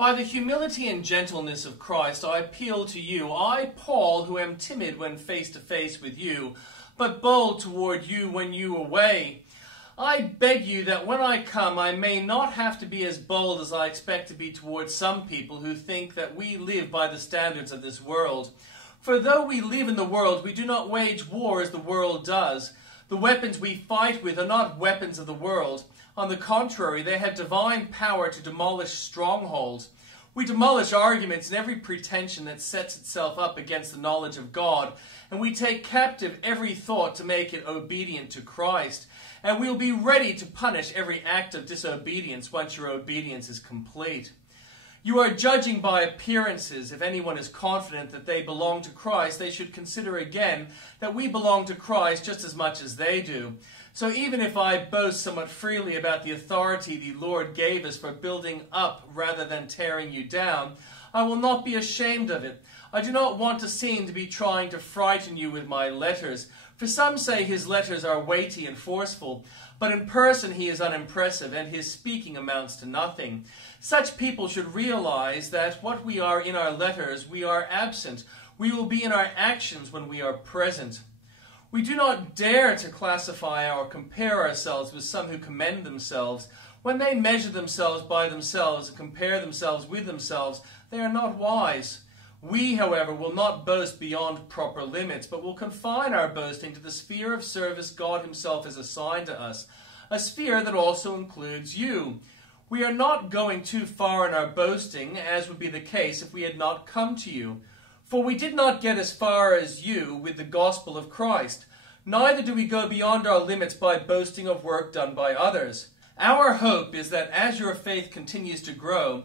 By the humility and gentleness of Christ, I appeal to you, I, Paul, who am timid when face to face with you, but bold toward you when you are away. I beg you that when I come, I may not have to be as bold as I expect to be towards some people who think that we live by the standards of this world. For though we live in the world, we do not wage war as the world does. The weapons we fight with are not weapons of the world. On the contrary, they have divine power to demolish strongholds. We demolish arguments and every pretension that sets itself up against the knowledge of God, and we take captive every thought to make it obedient to Christ. And we will be ready to punish every act of disobedience once your obedience is complete. You are judging by appearances. If anyone is confident that they belong to Christ, they should consider again that we belong to Christ just as much as they do. So even if I boast somewhat freely about the authority the Lord gave us for building up rather than tearing you down, I will not be ashamed of it. I do not want to seem to be trying to frighten you with my letters, for some say his letters are weighty and forceful, but in person he is unimpressive, and his speaking amounts to nothing. Such people should realize that what we are in our letters, we are absent. We will be in our actions when we are present. We do not dare to classify or compare ourselves with some who commend themselves. When they measure themselves by themselves and compare themselves with themselves, they are not wise. We, however, will not boast beyond proper limits, but will confine our boasting to the sphere of service God himself has assigned to us, a sphere that also includes you. We are not going too far in our boasting, as would be the case if we had not come to you. For we did not get as far as you with the gospel of Christ. Neither do we go beyond our limits by boasting of work done by others. Our hope is that as your faith continues to grow,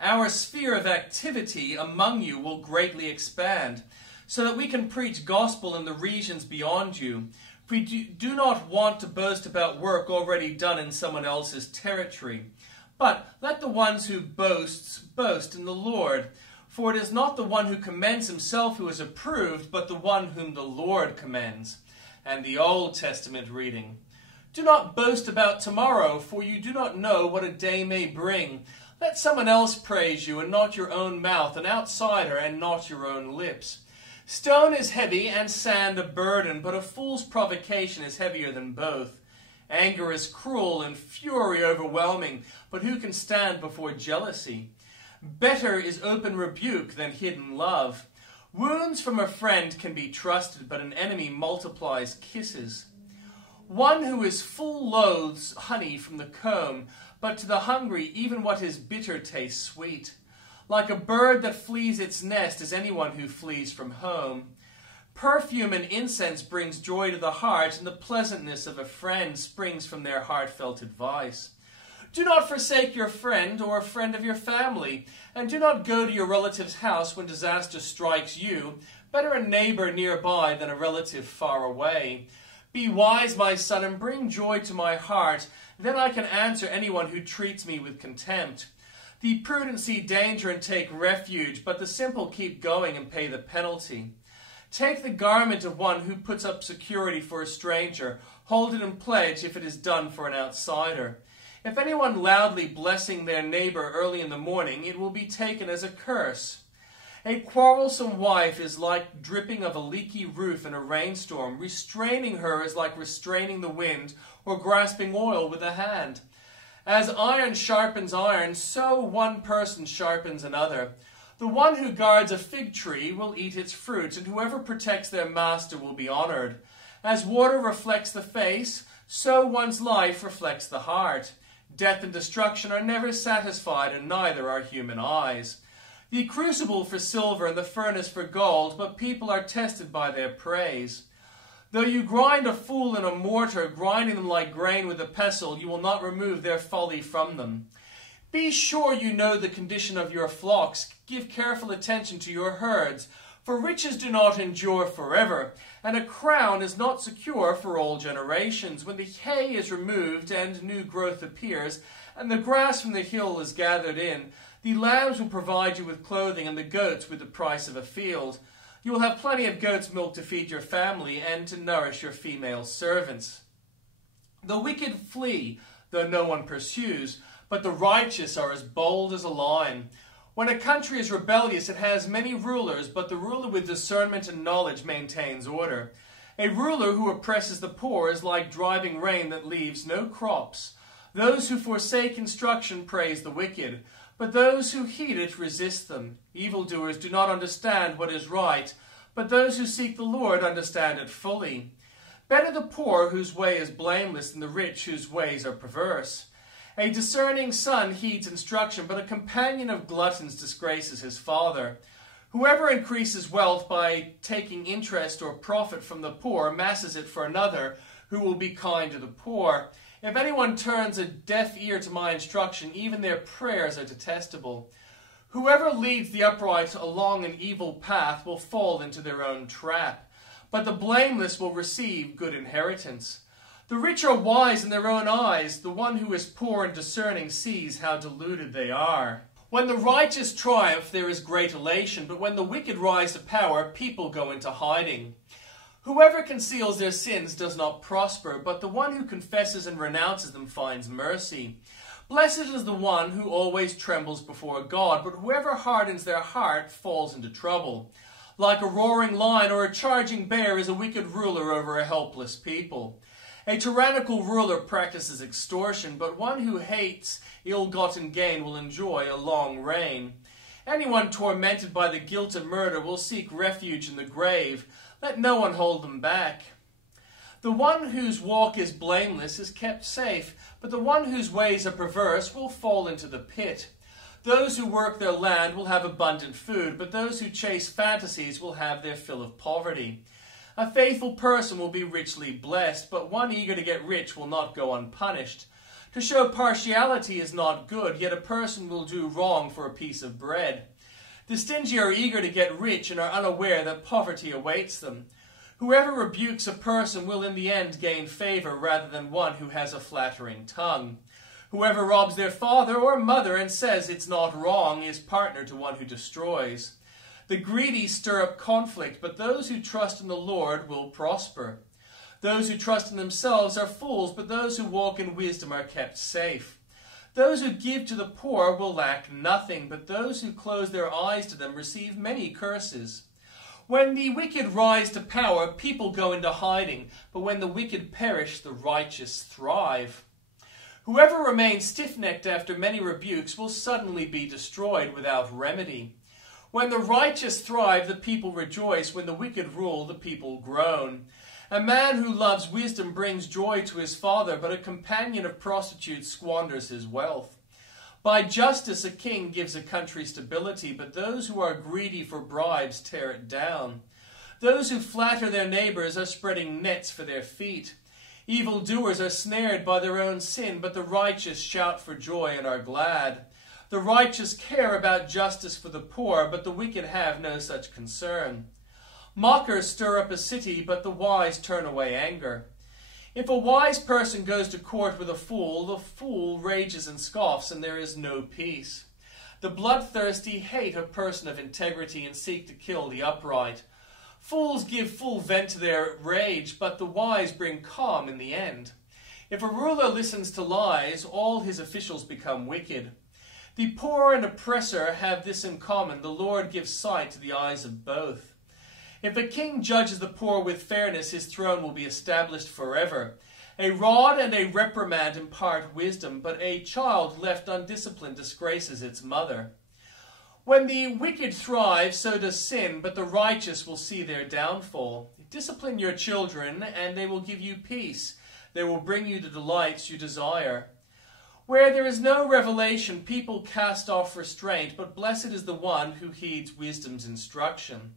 our sphere of activity among you will greatly expand, so that we can preach gospel in the regions beyond you. We do not want to boast about work already done in someone else's territory. But let the ones who boast in the Lord. For it is not the one who commends himself who is approved, but the one whom the Lord commends. And the Old Testament reading. Do not boast about tomorrow, for you do not know what a day may bring. Let someone else praise you, and not your own mouth, an outsider, and not your own lips. Stone is heavy, and sand a burden, but a fool's provocation is heavier than both. Anger is cruel, and fury overwhelming, but who can stand before jealousy? Better is open rebuke than hidden love. Wounds from a friend can be trusted, but an enemy multiplies kisses. One who is full loathes honey from the comb, but to the hungry even what is bitter tastes sweet. Like a bird that flees its nest is anyone who flees from home. Perfume and incense brings joy to the heart, and the pleasantness of a friend springs from their heartfelt advice. Do not forsake your friend or a friend of your family, and do not go to your relative's house when disaster strikes you. Better a neighbor nearby than a relative far away. Be wise, my son, and bring joy to my heart. Then I can answer anyone who treats me with contempt. The prudent see danger and take refuge, but the simple keep going and pay the penalty. Take the garment of one who puts up security for a stranger. Hold it in pledge if it is done for an outsider. If anyone loudly blessing their neighbor early in the morning, it will be taken as a curse. A quarrelsome wife is like dripping of a leaky roof in a rainstorm. Restraining her is like restraining the wind or grasping oil with a hand. As iron sharpens iron, so one person sharpens another. The one who guards a fig tree will eat its fruit, and whoever protects their master will be honored. As water reflects the face, so one's life reflects the heart. Death and destruction are never satisfied, and neither are human eyes. The crucible for silver and the furnace for gold, but people are tested by their praise. Though you grind a fool in a mortar, grinding them like grain with a pestle, you will not remove their folly from them. Be sure you know the condition of your flocks. Give careful attention to your herds, for riches do not endure forever, and a crown is not secure for all generations. When the hay is removed and new growth appears, and the grass from the hill is gathered in, the lambs will provide you with clothing, and the goats with the price of a field. You will have plenty of goat's milk to feed your family and to nourish your female servants. The wicked flee, though no one pursues, but the righteous are as bold as a lion. When a country is rebellious, it has many rulers, but the ruler with discernment and knowledge maintains order. A ruler who oppresses the poor is like driving rain that leaves no crops. Those who forsake instruction praise the wicked, but those who heed it resist them. Evildoers do not understand what is right, but those who seek the Lord understand it fully. Better the poor whose way is blameless than the rich whose ways are perverse. A discerning son heeds instruction, but a companion of gluttons disgraces his father. Whoever increases wealth by taking interest or profit from the poor amasses it for another who will be kind to the poor. If anyone turns a deaf ear to my instruction, even their prayers are detestable. Whoever leads the upright along an evil path will fall into their own trap, but the blameless will receive good inheritance. The rich are wise in their own eyes. The one who is poor and discerning sees how deluded they are. When the righteous triumph, there is great elation, but when the wicked rise to power, people go into hiding. Whoever conceals their sins does not prosper, but the one who confesses and renounces them finds mercy. Blessed is the one who always trembles before God, but whoever hardens their heart falls into trouble. Like a roaring lion or a charging bear is a wicked ruler over a helpless people. A tyrannical ruler practices extortion, but one who hates ill-gotten gain will enjoy a long reign. Anyone tormented by the guilt of murder will seek refuge in the grave. Let no one hold them back. The one whose walk is blameless is kept safe, but the one whose ways are perverse will fall into the pit. Those who work their land will have abundant food, but those who chase fantasies will have their fill of poverty. A faithful person will be richly blessed, but one eager to get rich will not go unpunished. To show partiality is not good, yet a person will do wrong for a piece of bread. The stingy are eager to get rich and are unaware that poverty awaits them. Whoever rebukes a person will in the end gain favor rather than one who has a flattering tongue. Whoever robs their father or mother and says it's not wrong is partner to one who destroys. The greedy stir up conflict, but those who trust in the Lord will prosper. Those who trust in themselves are fools, but those who walk in wisdom are kept safe. Those who give to the poor will lack nothing, but those who close their eyes to them receive many curses. When the wicked rise to power, people go into hiding, but when the wicked perish, the righteous thrive. Whoever remains stiff-necked after many rebukes will suddenly be destroyed without remedy. When the righteous thrive, the people rejoice. When the wicked rule, the people groan. A man who loves wisdom brings joy to his father, but a companion of prostitutes squanders his wealth. By justice a king gives a country stability, but those who are greedy for bribes tear it down. Those who flatter their neighbors are spreading nets for their feet. Evildoers are snared by their own sin, but the righteous shout for joy and are glad. The righteous care about justice for the poor, but the wicked have no such concern. Mockers stir up a city, but the wise turn away anger. If a wise person goes to court with a fool, the fool rages and scoffs, and there is no peace. The bloodthirsty hate a person of integrity and seek to kill the upright. Fools give full vent to their rage, but the wise bring calm in the end. If a ruler listens to lies, all his officials become wicked. The poor and oppressor have this in common: the Lord gives sight to the eyes of both. If a king judges the poor with fairness, his throne will be established forever. A rod and a reprimand impart wisdom, but a child left undisciplined disgraces its mother. When the wicked thrive, so does sin, but the righteous will see their downfall. Discipline your children, and they will give you peace. They will bring you the delights you desire. Where there is no revelation, people cast off restraint, but blessed is the one who heeds wisdom's instruction.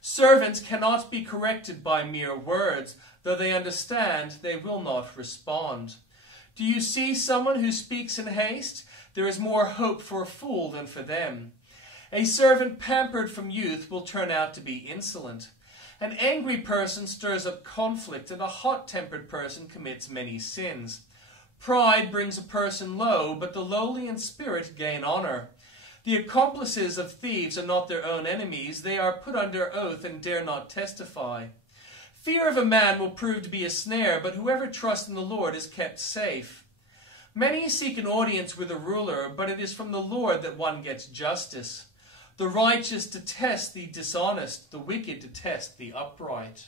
Servants cannot be corrected by mere words. Though they understand, they will not respond. Do you see someone who speaks in haste? There is more hope for a fool than for them. A servant pampered from youth will turn out to be insolent. An angry person stirs up conflict, and a hot-tempered person commits many sins. Pride brings a person low, but the lowly in spirit gain honor. The accomplices of thieves are not their own enemies. They are put under oath and dare not testify. Fear of a man will prove to be a snare, but whoever trusts in the Lord is kept safe. Many seek an audience with a ruler, but it is from the Lord that one gets justice. The righteous detest the dishonest, the wicked detest the upright.